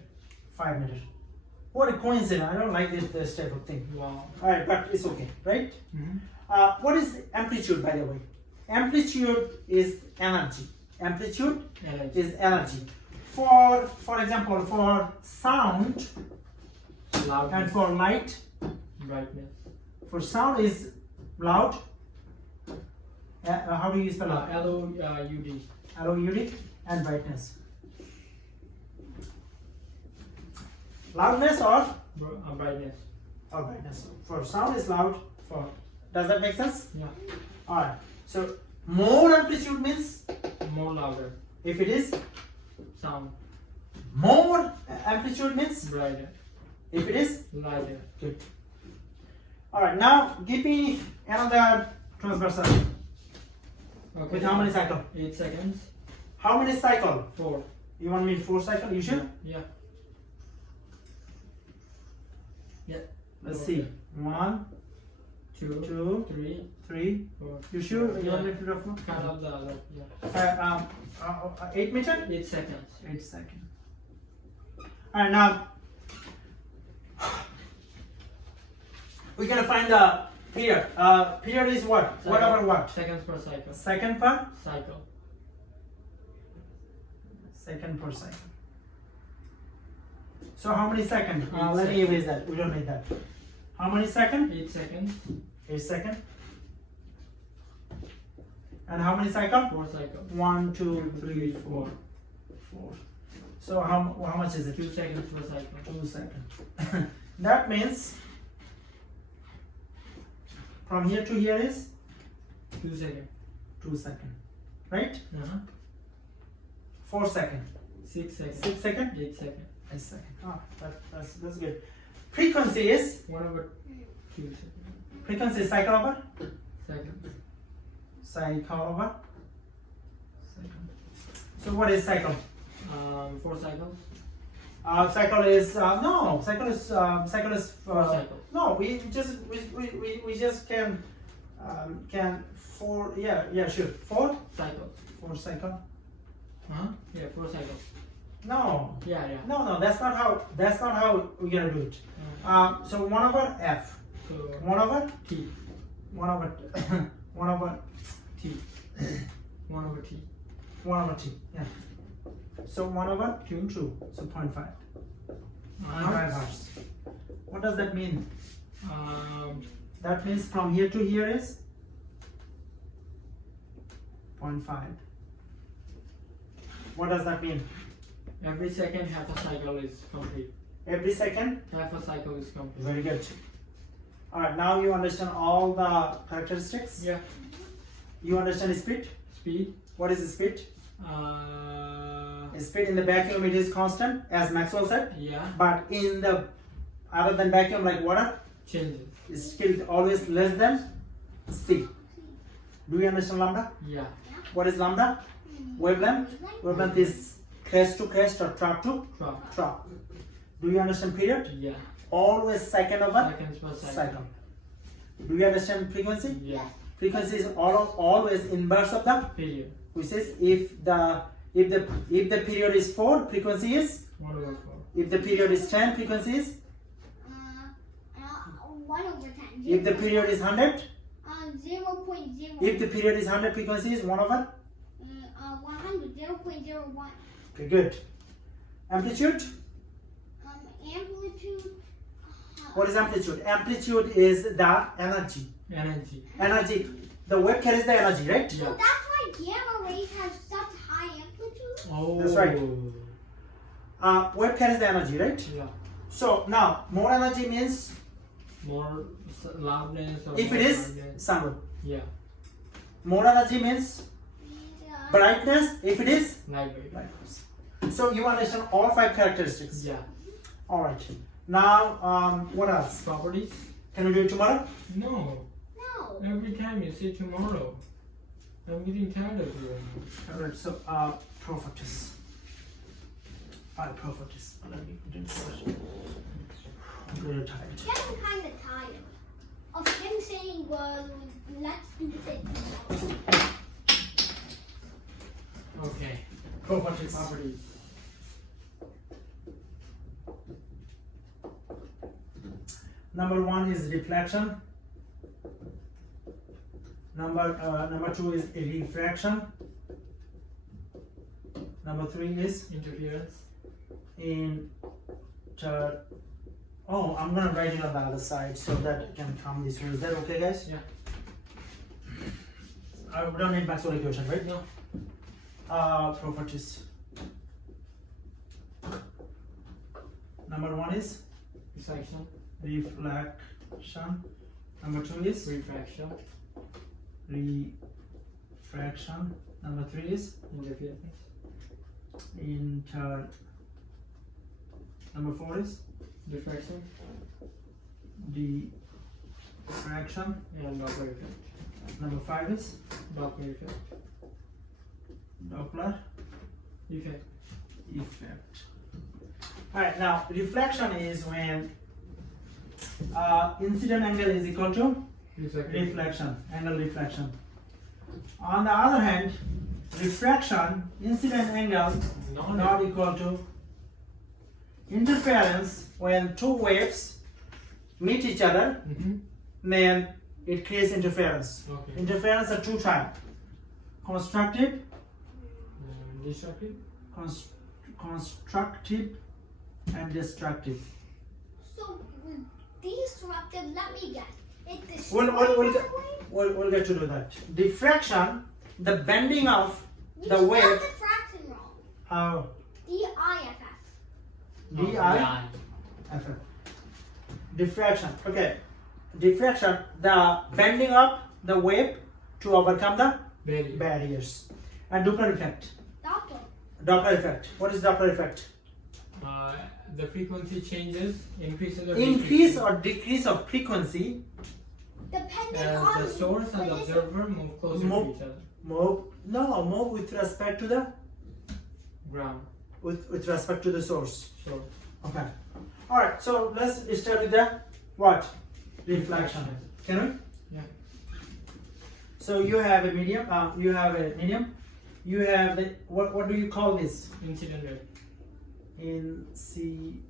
5 meters. What a coincidence! I don't like this type of thing. Wow. All right, but it's okay, right? Mm-hmm. What is amplitude, by the way? Amplitude is energy. Amplitude Energy. is energy. For example, for sound and Loudness. for light, Brightness. for sound is loud. How do you spell it? LOUD. LOUD and brightness. Loudness or Brightness. brightness. For sound is loud. For does that make sense? Yeah. All right. So more amplitude means More louder. if it is Sound. more amplitude means Brighter. if it is Lighter. good. All right. Now give me another transversal. Okay. With how many cycle? 8 seconds. How many cycle? 4. You want me 4 cycle? You sure? Yeah. Yeah. Let's Okay. see. 1, 2, 2, 3, 3. 4. You sure? You Yeah. want me to draw 4? Cut out the other. Yeah. 8 meter? 8 seconds. 8 seconds. Alright, now we're gonna find the period. Period is what? Cycle. What over what? Seconds per cycle. Second per Cycle. second per cycle. So how many seconds? 8 Let me seconds. erase that. We don't need that. How many seconds? 8 seconds. 8 seconds. And how many cycle? 4 cycles. 1, 2, 3, 4. 4. So how much is it? 2 seconds per cycle. 2 seconds. That means from here to here is 2 seconds. 2 seconds, right? Uh-huh. 4 seconds, 6 seconds. 6 seconds, 8 seconds. 8 seconds. Ah, that's good. Frequency is 1 over 2 seconds. frequency is cycle over Seconds. cycle over cycle. So what is cycle? 4 cycles. Cycle is no. Cycle is 4 cycles. no. We just can 4. Yeah, sure. 4 Cycles. 4 cycle. Uh-huh. Yeah, 4 cycles. No. Yeah, yeah. No, that's not how we're gonna do it. So 1 over f, So 1 over T. 1 over 1 over T. 1 over T. 1 over t. Yeah. So 1 over 2, so 0.5. 0.5 hours. What does that mean? That means from here to here is 0.5. What does that mean? Every second, half a cycle is complete. Every second? Half a cycle is complete. Very good. Alright, now you understand all the characteristics? Yeah. You understand speed? Speed. What is speed? Uh, Speed in the vacuum it is constant, as Maxwell said. yeah. But in the other than vacuum, like water, Changes. is still always less than c. Do you understand lambda? Yeah. What is lambda? Wavelength. Wavelength is crest to crest or trough to Trough. trough. Do you understand period? Yeah. Always second over Seconds per cycle. cycle. Do you understand frequency? Yeah. Frequency is always inverse of the, Period. which is if the period is 4, frequency is. 1 over 4. If the period is 10, frequency is. 1 over 10. If the period is 100, 0.0. If the period is 100 frequencies, 1 over? 100, 0.01. Okay, good. Amplitude? Amplitude. What is amplitude? Amplitude is the energy. Energy. Energy. The wave carries the energy, right? So that's why gamma rays have such high amplitude? Oh. That's right. Wave carries the energy, right? Yeah. So now, more energy means More loudness or if more it is brightness. sound. Yeah. More energy means Yeah. brightness. If it is Lightweight. brightness. So you understand all 5 characteristics. Yeah. All right. Now, what else? Properties? Can we do it tomorrow? No. No. Every time you say tomorrow. I'm getting tired of you. All right. So, properties. 5 properties. Let me put in first. I'm very tired. Getting kind of tired of him saying, well, let's do it tomorrow. Okay. Properties. Properties. Number 1 is reflection. Number 2 is refraction. Number 3 is Interference. Oh, I'm gonna write it on the other side so that it can come this way. Is that okay, guys? Yeah. We don't need Maxwell equation, right? No. Properties. Number 1 is Reflection. reflection. Number 2 is Refraction. refraction. Number 3 is Interference. Number 4 is Diffraction. diffraction. And Doppler effect. Number 5 is Doppler effect. Doppler Effect. effect. Alright, now reflection is when incident angle is equal to reflection, angle reflection. On the other hand, refraction, incident angle not equal to interference. When 2 waves meet each other, Mm-hmm. then it creates interference. Okay. Interference are 2 types: constructive, Destructive. constructive, and destructive. So, destructive, let me guess. It destroys We'll get to do that. Diffraction, the bending of You the spelled wave. diffraction wrong. How? D-I-F-F. D-I-F-F. Diffraction. Okay. Diffraction, the bending up the wave to overcome the Barrier. barriers. And Doppler effect. Doppler. Doppler effect. What is Doppler effect? The frequency changes, increases or Increase or decrease of frequency. Depending as on the source and the listen, observer move closer Move. to each other. Move with respect to the Ground. with respect to the source. So Okay. All right. So let's start with the what? Reflection. Can we? Yeah. So you have a medium. You have a medium. You have the what do you call this? Incident rate. Incident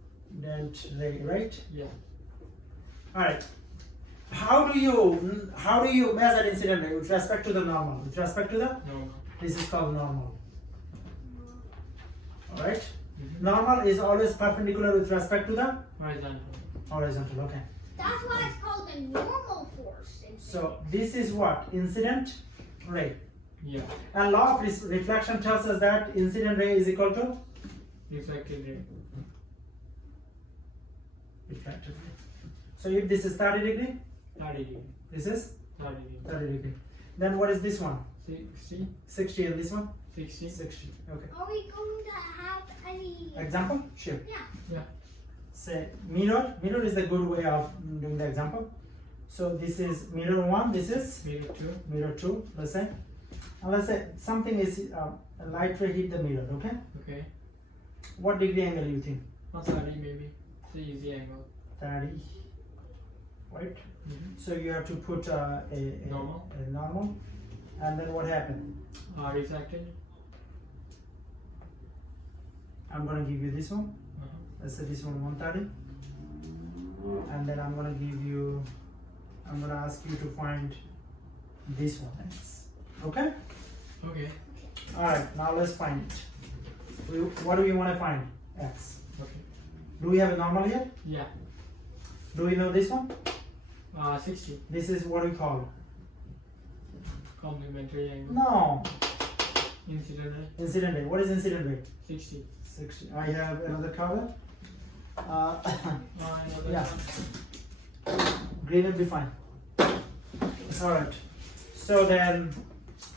ray, right? Yeah. All right. How do you measure incident ray with respect to the normal? With respect to the No. this is called normal. All right. Mhm. Normal is always perpendicular with respect to the Horizontal. horizontal. Okay. that's why it's called a normal force. So this is what incident ray. Yeah. And law of reflection tells us that incident ray is equal to Reflected ray. refracted ray. So if this is 30 degree, 30 degree. this is 30 degree. 30 degree. Then what is this one? 60. 60 and this one? 60. 60. Okay. Are we going to have any? Example? Sure. Yeah. Yeah. Say mirror. Mirror is a good way of doing the example. So this is mirror 1, this is Mirror 2. mirror 2, let's say. And let's say something is a light ray hit the mirror, okay? Okay. What degree angle do you think? 30 maybe. It's an easy angle. 30, right? Mm-hmm. So you have to put a normal, and then what happened? Reflected. I'm gonna give you this one. Uh-huh. Let's say this one 130, and then I'm gonna ask you to find this one x. Okay? Okay. Alright, now let's find it. What do we want to find? X. Okay. Do we have a normal here? Yeah. Do we know this one? 60. This is what we call. Complementary angle. No. Incident ray. Incident rate. What is incident rate? 60. 60. I have another color. Another Yeah. one. Green will be fine. Alright. So then,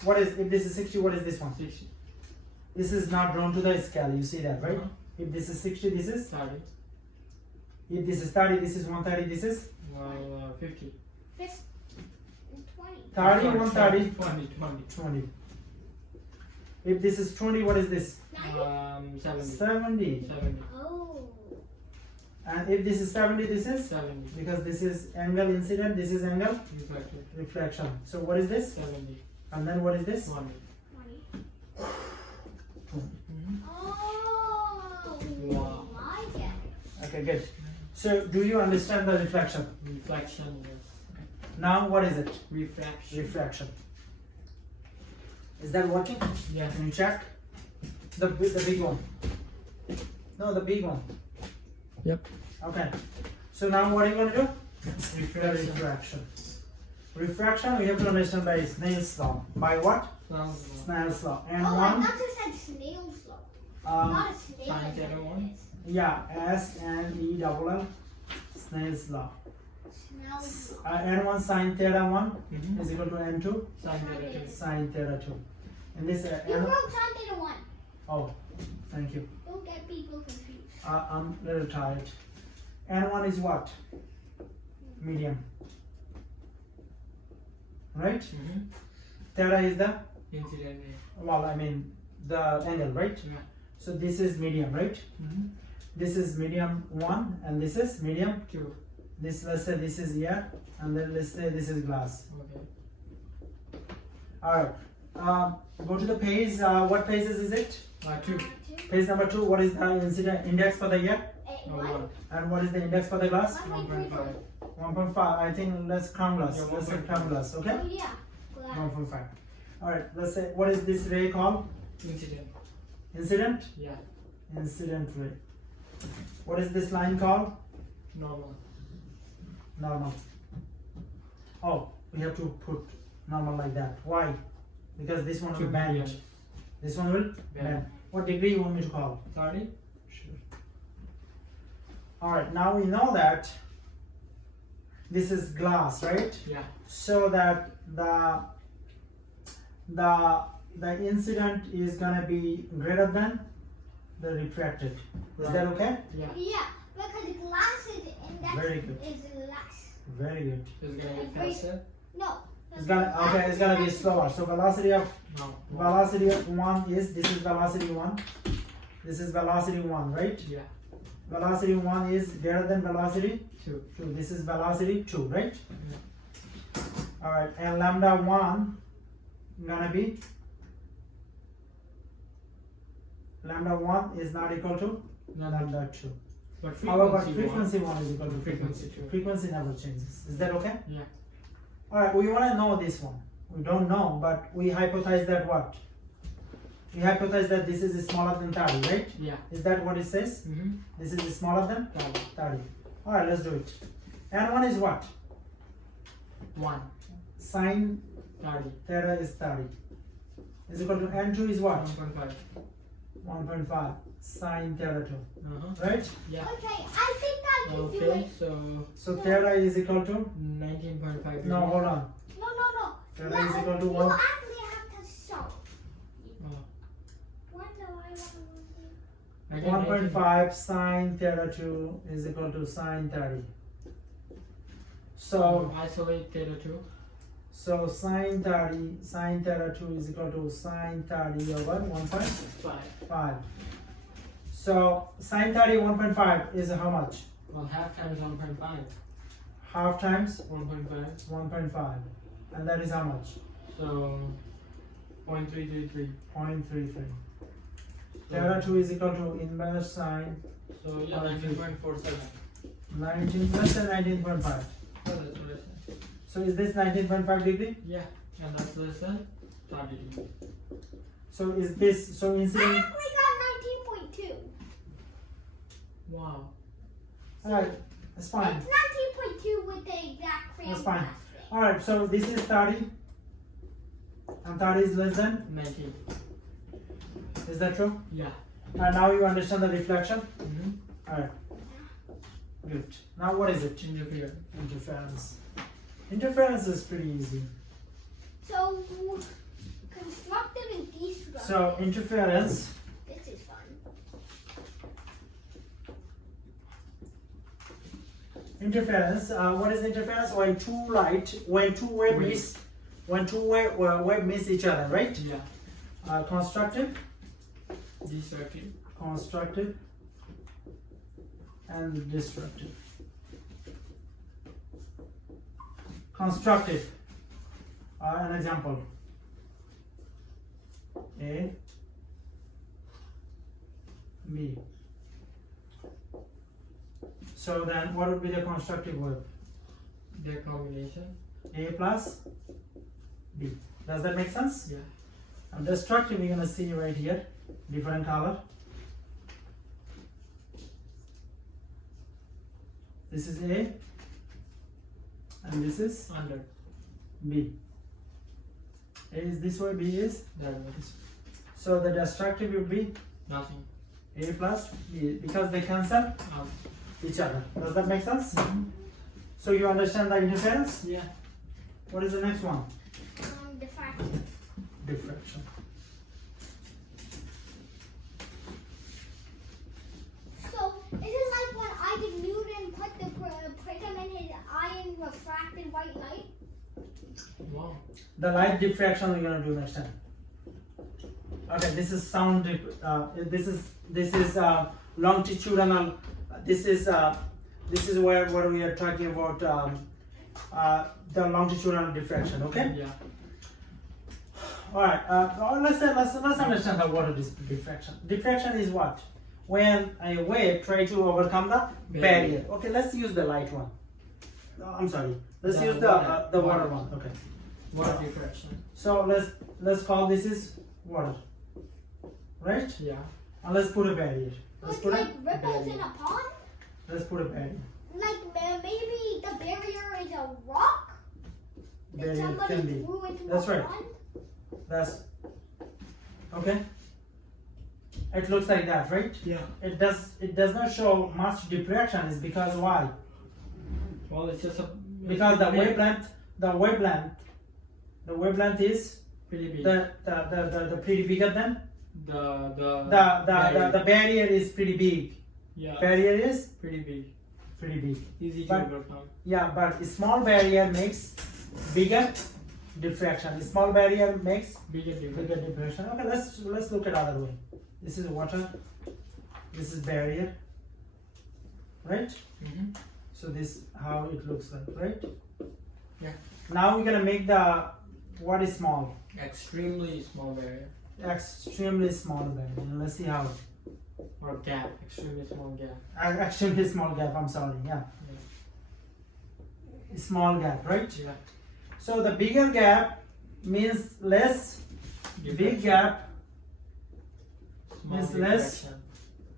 what is, if this is 60, what is this one? 60. This is not drawn to the scale, you see that, right? Uh-huh. If this is 60, this is? 30. If this is 30, this is 130, this is? 50. 20. 30, 20. 130, 20. 20. If this is 20, what is this? 90? 70. 70. 70. Oh. And if this is 70, this is? 70. Because this is angle incident, this is angle Reflected. reflection. So what is this? 70. And then what is this? 20. 20. Oh. Wow. I get it. Okay, good. So do you understand the reflection? Reflection, yes. Now what is it? Refraction. Refraction. Is that working? Yeah. Can you check? The big one. No, the big one. Yep. Okay. So now what are you going to do? Refraction. Refraction. Refraction we have to understand by Snell's law. By what? Snell's law. And Oh, I one, thought you said snail's law. Not a snail. Sine theta one? yeah, S-N-E-L-L, Snell's law. Snail's law. N1 sine theta 1 Mm-hmm. is equal to N2 Sine theta 2. sine theta 2. And this, You wrote sine theta 1. oh, thank you. Don't get people confused. I'm a little tired. N1 is what? Medium. Right? Mm-hmm. Theta is the, Incident ray. well, I mean, the angle, right? Yeah. So this is medium, right? Mm-hmm. This is medium 1 and this is medium. 2. This, let's say this is air and then let's say this is glass. Okay. Alright. Go to the page. What pages is it? 2. 2. Page number 2. What is the incident index for the air? 1. And what is the index for the glass? 1.5. 1.5. I think let's crown glass. Yeah, Let's say 1.5. crown glass, okay? Oh yeah. Glass. 1.5. Alright, let's say, what is this ray called? Incident. Incident? Yeah. Incident ray. What is this line called? Normal. Normal. Oh, we have to put normal like that. Why? Because this one will bend. medium. This one will bend. What degree you want me to call? 30. Sure. Alright, now we know that this is glass, right? Yeah. So that the incident is gonna be greater than the refracted. Is Right. that okay? Yeah. Yeah, because glass is index Very good. is less. Very good. It's gonna be faster. No. It's gonna be slower. So velocity of No. 1 is, this is velocity 1. This is velocity 1, right? Yeah. Velocity 1 is greater than velocity 2. 2. This is velocity 2, right? Yeah. Alright, and lambda 1 gonna be, lambda 1 is not equal to No. lambda 2. But However, frequency frequency 1 is equal to Frequency frequency. two. Frequency never changes. Is that okay? Yeah. Alright, we want to know this one. We don't know, but we hypothesize that what? We hypothesize that this is smaller than 30, right? Yeah. Is that what it says? Mm-hmm. This is smaller than 30. 30. Alright, let's do it. N1 is what? 1. Sine 30. theta is 30. Is equal to N2 is what? 1.5. 1.5. Sine theta 2. Uh-huh. Right? Yeah. Okay, I think I can do Okay, it. so So theta is equal to? 19.5. No, hold on. No. Theta is equal to You 1. actually have to solve. Oh. What do I want to do? I got 1.5 sine theta 2 is equal to sine 30. So So, isolate theta 2. so sine theta 2 is equal to sine 30 over 1.5. 5. So sine 30 1.5 is how much? Well, half times 1.5. Half times 1.5. 1.5. And that is how much? So 0.333. 0.33. Theta 2 is equal to inverse sine So yeah, 19.47. 19, let's say 19.5. Oh, that's what I said. So is this 19.5 degree? Yeah, and that's less than 30 degree. So is this, so I incident, actually got 19.2. Wow. alright, that's fine. It's 19.2 with the exact crayon That's fine. plastic. Alright, so this is 30 and 30 is less than, 19. is that true? Yeah. And now you understand the reflection? Mm-hmm. Alright, good. Now what is it? Interference. Interference. Interference is pretty easy. So, constructive and destructive. So interference, This is fun. what is interference? When two wave miss each other, right? Yeah. Constructive, Destructive. and destructive. Constructive. An example. A, B. So then what would be the constructive wave? Their combination. A plus B. Does that make sense? Yeah. And destructive, you're gonna see right here, different color. This is A, and this is Under. B. A is this way, B is That means so the destructive will be nothing. A plus B because they cancel Out. each other. Does that make sense? Mm-hmm. So you understand the interference? Yeah. What is the next one? Diffraction. Diffraction. So, is it like when Isaac Newton put the prism in his eye and refracted white light? Wow. The light diffraction we're gonna do next time. Okay, this is sound. This is longitudinal. This is where what we are talking about. The longitudinal diffraction. Okay. Yeah. All right. Let's understand the water diffraction. Diffraction is what? When a wave try to overcome the barrier. Okay. Let's use the light one. I'm sorry. Let's use the water one. Okay. Water diffraction. So let's call this is water, right? Yeah. And let's put a barrier. Let's It's put like a ripples barrier. in a pond? Let's put a barrier. Like maybe the barrier is a rock that Barrier somebody can be. threw into That's a right. pond? That's okay. It looks like that, right? Yeah. It does not show much diffraction. Is because why? Well, it's just a. Because the wavelength is pretty big. the pretty bigger than The the barrier is pretty big. Yeah. Barrier is Pretty big. pretty big. Easy to But- overcome. Yeah, but a small barrier makes bigger diffraction. A small barrier makes Bigger bigger difference. diffraction. Okay, let's look at other way. This is water. This is barrier. Right? Mm-hmm. So this how it looks like, right? Yeah. Now we're gonna make the what is small? Extremely small barrier. Extremely small barrier. And let's see how. Or gap. Extremely small gap. Extremely small gap. I'm sorry. Yeah. Small gap, right? Yeah. So the bigger gap means less. Big Diffraction. gap Small means less. diffraction.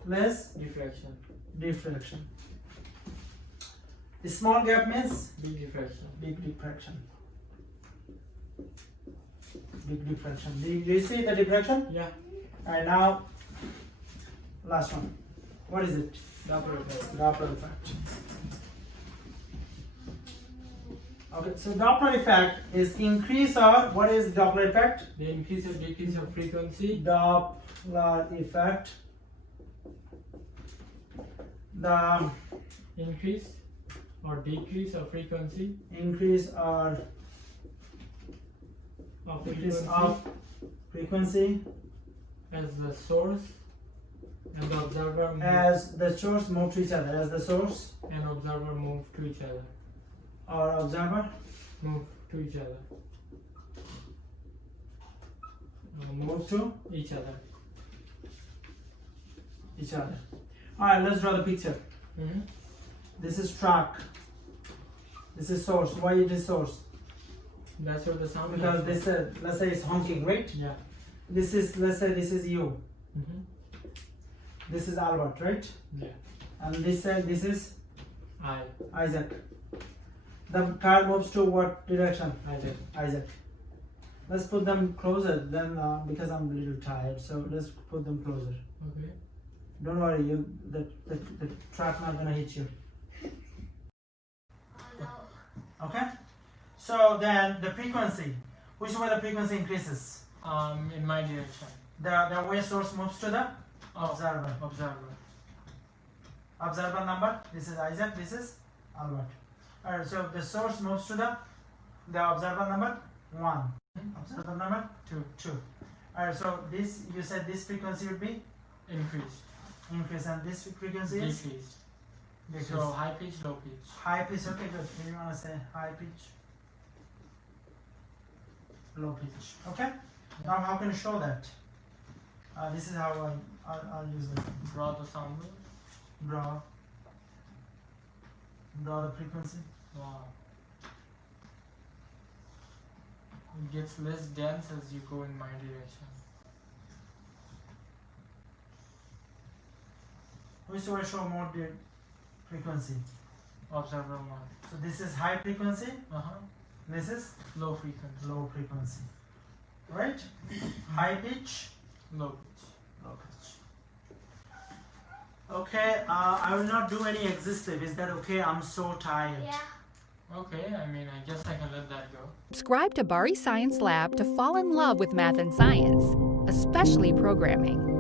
less Diffraction. diffraction. The small gap means Big diffraction. big diffraction. Big diffraction. Do you see the diffraction? Yeah. Alright, now last one. What is it? Doppler effect. Doppler effect. Okay, so Doppler effect is increase or what is Doppler effect? The increase or decrease of frequency. Doppler effect. The Increase or decrease of frequency. increase or Of decrease frequency of frequency as the source and the observer move, as the source move to each other. As the source and observer move to each other. or observer Move to each other. move to Each other. each other. Alright, let's draw the picture. Mm-hmm. This is track. This is source. Why it is source? That's what the sound Because is. this let's say it's honking, right? Yeah. This is, let's say this is you. Mm-hmm. This is Albert, right? Yeah. And this is I Isaac. The car moves to what direction? did. Isaac. Let's put them closer then, because I'm a little tired. So let's put them closer. Okay. Don't worry, the track not gonna hit you. Oh no. Okay. So then the frequency. Which way the frequency increases? In my direction. The way source moves to the Oh, observer. observer. Observer number. This is Isaac. This is Albert. Alright. So the source moves to the observer number 1. Observer number 2. Alright. So this, you said this frequency would be Increased. increase, and this frequency is Decreased. decrease. So high pitch, low pitch. High pitch. Okay, good. Do you wanna say high pitch? Low pitch. Okay. Now how can you show that? This is how I'll use it. Draw the sound wave. Draw the frequency. Wow. It gets less dense as you go in my direction. Which way show more the frequency? Observer 1. So this is high frequency. Uh-huh. This is Low frequency. low frequency. Right? High pitch. Low pitch. Low pitch. Okay. I will not do any exhaustive. Is that okay? I'm so tired. Yeah. Okay, I mean, I guess I can let that go. Subscribe to Bari Science Lab to fall in love with math and science, especially programming.